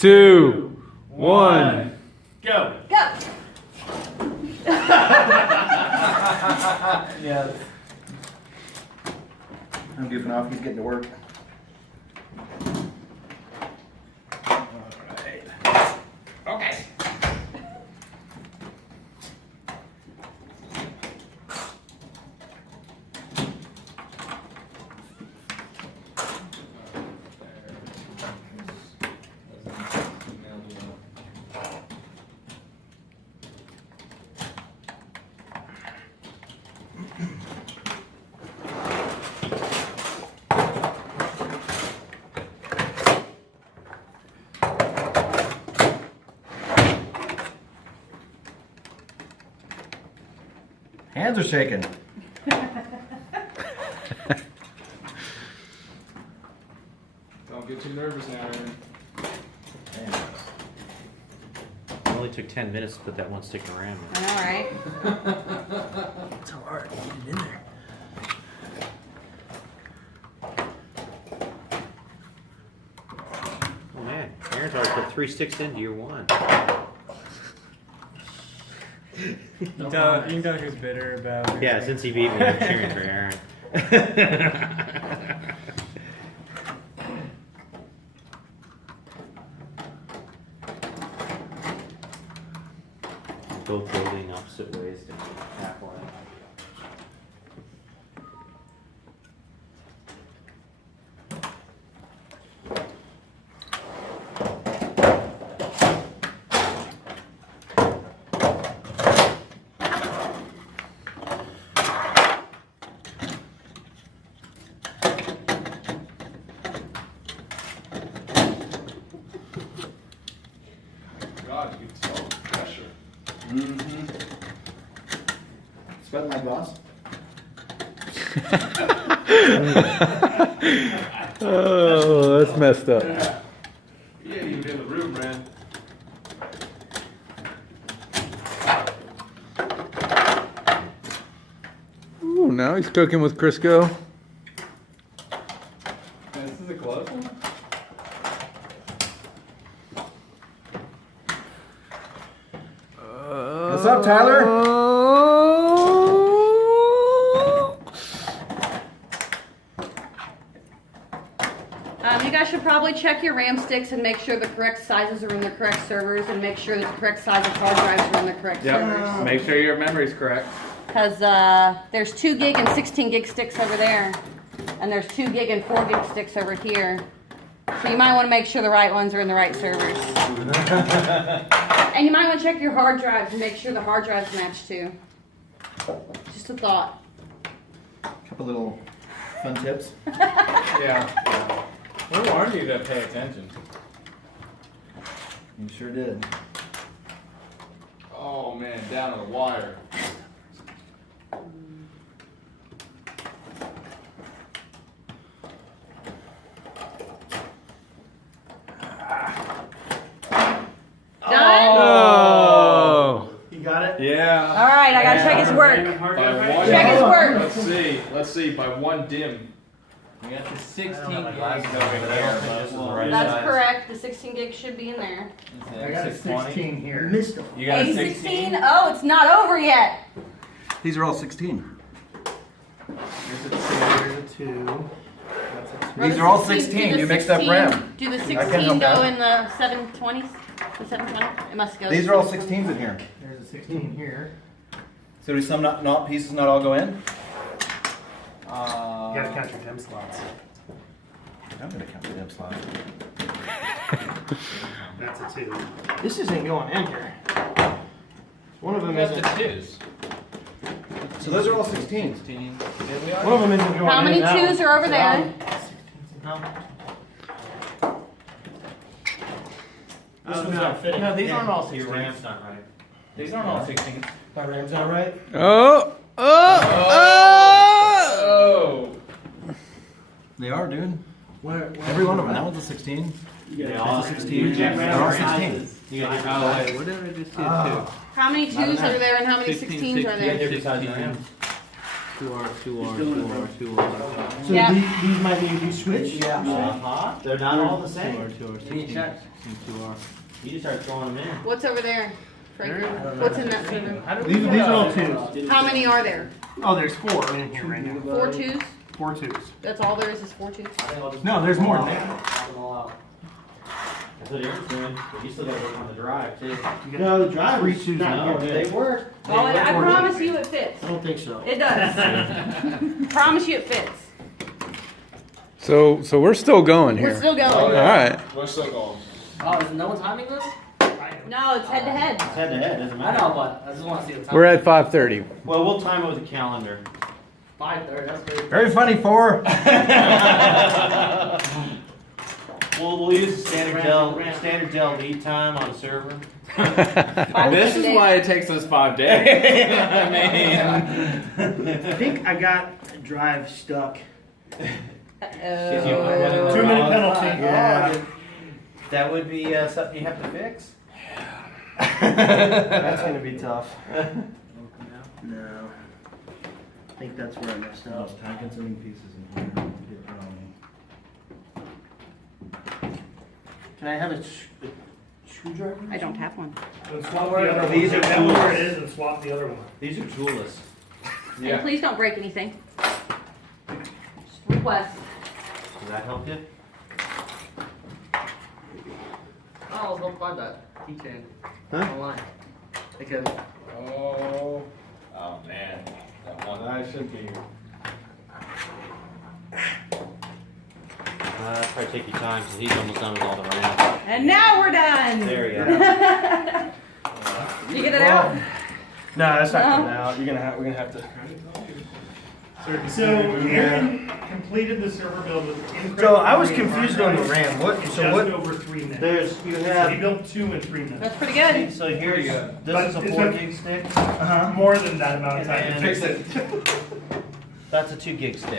2, 1. Go. Go. Yes. I'm goofing off. He's getting to work. Alright. Okay. Hands are shaking. Don't get too nervous now, Aaron. It only took 10 minutes to put that one stick of RAM in. I know, right? It's so hard to get it in there. Oh man, Aaron's already put 3 sticks into your one. You can tell who's bitter about. Yeah, since he beat me, I'm cheering for Aaron. Both building opposite ways to tackle it. God, you can tell the pressure. Mm-hmm. Sweating like boss. Oh, that's messed up. You ain't even in the room, man. Ooh, now he's cooking with Crisco. Man, this is a close one. What's up, Tyler? You guys should probably check your RAM sticks and make sure the correct sizes are in the correct servers and make sure that the correct size of hard drives are in the correct servers. Yep. Make sure your memory's correct. Because there's 2 gig and 16 gig sticks over there. And there's 2 gig and 4 gig sticks over here. So you might want to make sure the right ones are in the right servers. And you might want to check your hard drives and make sure the hard drives match too. Just a thought. Couple little fun tips. Yeah. Who warned you to pay attention? You sure did. Oh man, down to the wire. Done? Oh. You got it? Yeah. All right, I gotta check his work. By one. Check his work. Let's see. By one dim. We got the 16 I don't know, my gigs glasses over over there. there, This is but- the right That's size. correct. The 16 gig should be in there. I got a 16 here. Missed him. You got a A16? Oh, it's not over yet. These are all 16. Here's a 2. Here's a 2. That's a 2. These are all 16. You mixed up RAM. Do the can't 16 help go that. in the 720s? The 720? It must go. These are all 16s in here. There's a 16 here. So do some not pieces not all go in? You gotta count your DIM slots. I'm gonna count the dim slots. That's a 2. This isn't going in here. One of them That's isn't. the 2s. So those are all 16s. 16. One of them isn't going in. How many That 2s one. are over there? This one's not fitting. No, these aren't all 16. Your RAM's not right. These aren't all 16. My RAM's not right. Oh. Oh. Oh. They are, dude. Where? Every one of them. That one's a 16. Yeah, all 16. They're all 16. You got your what did I just do? How many 2s are there and how many 16s are there? Different size RAMs. 2R, 2R, doing it, 2R, 2R. So Yeah. these might need to be switched? Uh-huh. They're not all the 2R, same. 2R, Give me a 16, check. 2R. You just start throwing them in. What's over there, Frankie? What's in that server? How do we These are all twos. How many are there? Oh, there's 4 in here right now. 4 twos? 4 twos. That's all there is 4 twos? No, there's more than that. That's what Aaron's doing. But you still gotta work on the drive, too. No, the drive. 3 twos. No, they work. They Oh, I work. promise you it fits. I don't think so. It does. Promise you it fits. So we're still going We're here. still going. All right. We're still going. Oh, is no one timing this? No, it's head to head. It's head to head, doesn't I matter. know, but I just want to see the time. We're at 5:30. Well, we'll time it with the calendar. 5:30. That's great. Very funny, 4. We'll use standard Dell lead time on the server. This is why it takes us 5 days. I mean, I think I got a drive stuck. Gives you Uh, 2-minute penalty. Yeah. That would be something you have to fix. That's gonna be tough. No. I think that's where I messed up. Time consuming pieces in here. Can I have a screwdriver? I don't have one. And swap the other one. These are Take that one where tools. it is and swap the other one. These are toolless. And please don't break anything. Just request. Does that help you? Oh, I was gonna buy that keychain Huh? online. Because oh man, that one I should be. Probably take your time because he's almost done with all the RAM. And now we're done. There you go. Did you get it out? No, that's not No? coming out. We're gonna have to. So Aaron completed the server build with incredible. So I was confused on the RAM. What? In So just what? over 3 minutes. There's, you So he have, built 2 in 3 minutes. That's pretty good. so here's, But this is a it's 4 like- gig stick. Uh-huh. More than that amount of time to And- fix it. That's a 2 gig stick.